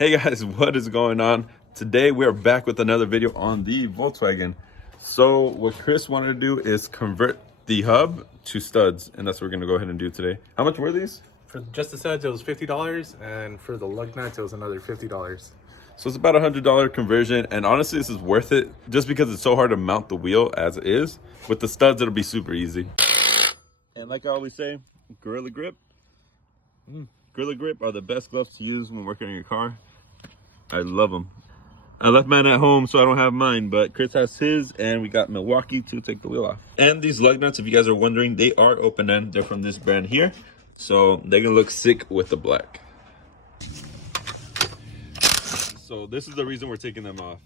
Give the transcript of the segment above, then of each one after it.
Hey guys, what is going on? Today we are back with another video on the Volkswagen. So what Chris wanted to do is convert the hub to studs, and that's what we're gonna go ahead and do today. How much were these? For just the studs, it was $50, and for the lug nuts, it was another $50. So it's about $100 conversion, and honestly this is worth it just because it's so hard to mount the wheel as it is. With the studs it'll be super easy. And like I always say, Gorilla Grip. Gorilla Grip are the best gloves to use when working on your car. I love them. I left mine at home, so I don't have mine, but Chris has his, and we got Milwaukee to take the wheel off. And these lug nuts, if you guys are wondering, they are open end. They're from this brand here, so they're gonna look sick with the black. So this is the reason we're taking them off.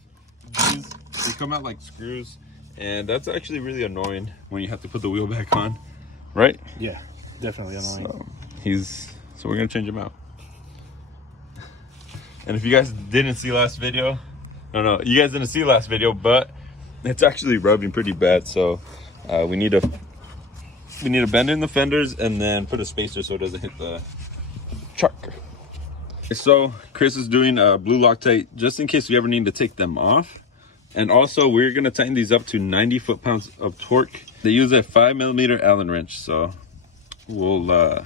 They come out like screws, and that's actually really annoying when you have to put the wheel back on, right? Yeah, definitely annoying. So we're gonna change them out. And if you guys didn't see last video, you guys didn't see last video, but it's actually rubbing pretty bad. So we need to bend in the fenders and then put a spacer so it doesn't hit the truck. So Chris is doing blue Loctite just in case we ever need to take them off. And also we're gonna tighten these up to 90 foot-pounds of torque. They use a 5mm Allen wrench, so we'll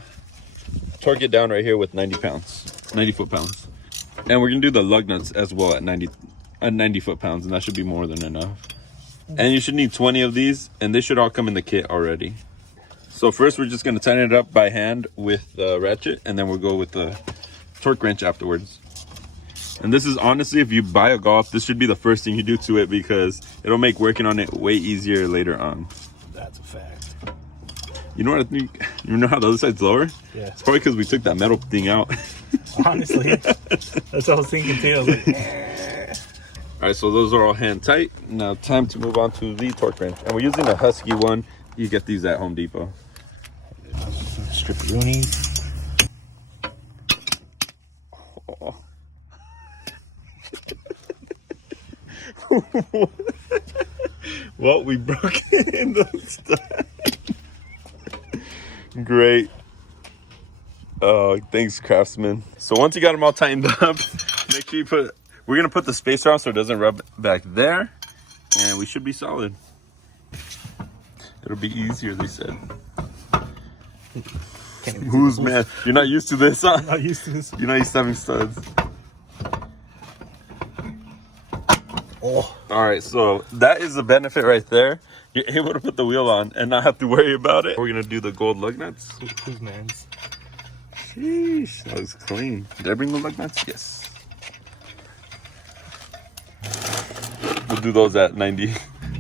torque it down right here with 90 foot-pounds. And we're gonna do the lug nuts as well at 90 foot-pounds, and that should be more than enough. And you should need 20 of these, and they should all come in the kit already. So first we're just gonna tighten it up by hand with the ratchet, and then we'll go with the torque wrench afterwards. And this is honestly, if you buy a Golf, this should be the first thing you do to it because it'll make working on it way easier later on. That's a fact. You know what I think? You know how the other side's lower? Yeah. It's probably because we took that metal thing out. Honestly, that's what I was thinking too. I was like, All right, so those are all hand tight. Now time to move on to the torque wrench. And we're using a Husky one. You get these at Home Depot. strip Rooney. Oh. Well, we broke it in the stud. Great. Oh, thanks, Craftsman. So once you got them all tightened up, make sure we're gonna put the spacer on so it doesn't rub back there, and we should be solid. It'll be easier, they said. Who's man? You're not used to this, huh? I'm not used to this. You're not used to having studs. Oh. All right, so that is the benefit right there. You're able to put the wheel on and not have to worry about it. We're gonna do the gold lug nuts. Who's man's? Sheesh, that looks clean. Did I bring the lug nuts? Yes. We'll do those at 90.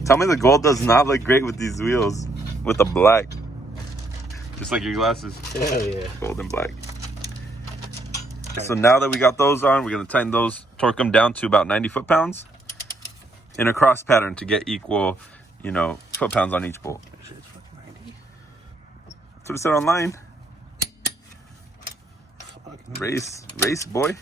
Tell me the gold does not look great with these wheels, with the black. Just like your glasses. Hell yeah. Gold and black. So now that we got those on, we're gonna tighten those, torque them down to about 90 foot-pounds in a cross pattern to get equal, foot-pounds on each bolt. Shit, it's fucking 90. That's what it said online. Fucking Race, boy.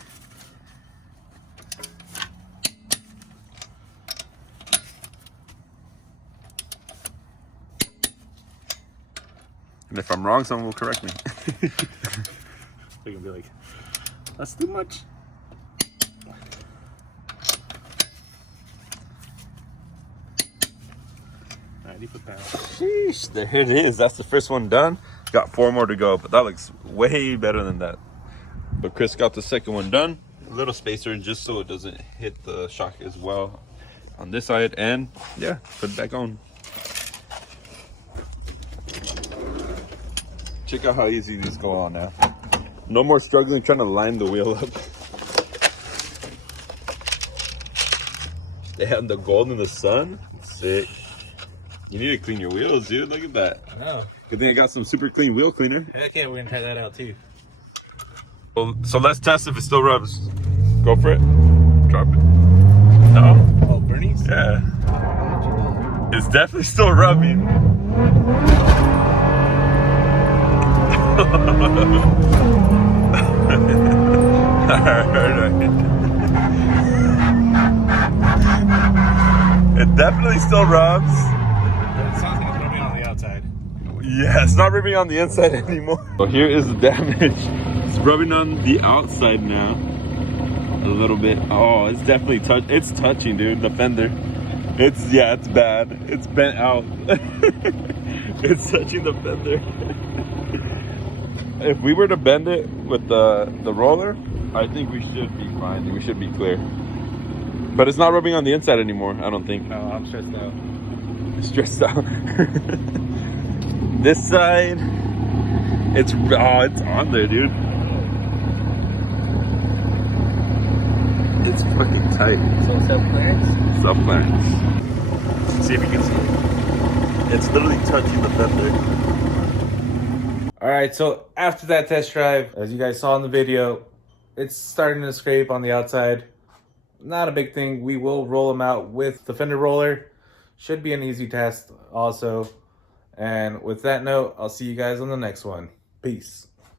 And if I'm wrong, someone will correct me. They're gonna be like, that's too much. Sheesh, there it is. That's the first one done. Got 4 more to go, but that looks way better than that. But Chris got the second one done. A little spacer just so it doesn't hit the shock as well on this side. And yeah, put it back on. Check out how easy these go on now. No more struggling trying to line the wheel up. They have the gold in the sun. Sick. You need to clean your wheels, dude. Look at that. I know. Good thing I got some super clean wheel cleaner. Heck yeah, we're gonna try that out too. So let's test if it still rubs. Go for it. Drop it. No? Oh, Bernie's? Yeah. It's definitely still rubbing. It definitely still rubs. It sounds like it's rubbing on the outside. Yeah, it's not rubbing on the inside anymore. So here is the damage. It's rubbing on the outside now. a little bit. Oh, it's definitely it's touching, dude. The fender. It's bad. It's bent out. It's touching the fender. If we were to bend it with the roller, I think we should be fine. We should be clear. But it's not rubbing on the inside anymore, I don't think. No, I'm stressed out. Stressed out. This side, it's on there, dude. It's fucking tight. So self-clearance? Self-clearance. Let's see if you can see it. It's literally touching the fender. All right, so after that test drive, as you guys saw in the video, it's starting to scrape on the outside. Not a big thing. We will roll them out with the fender roller. Should be an easy test also. And with that note, I'll see you guys on the next one. Peace.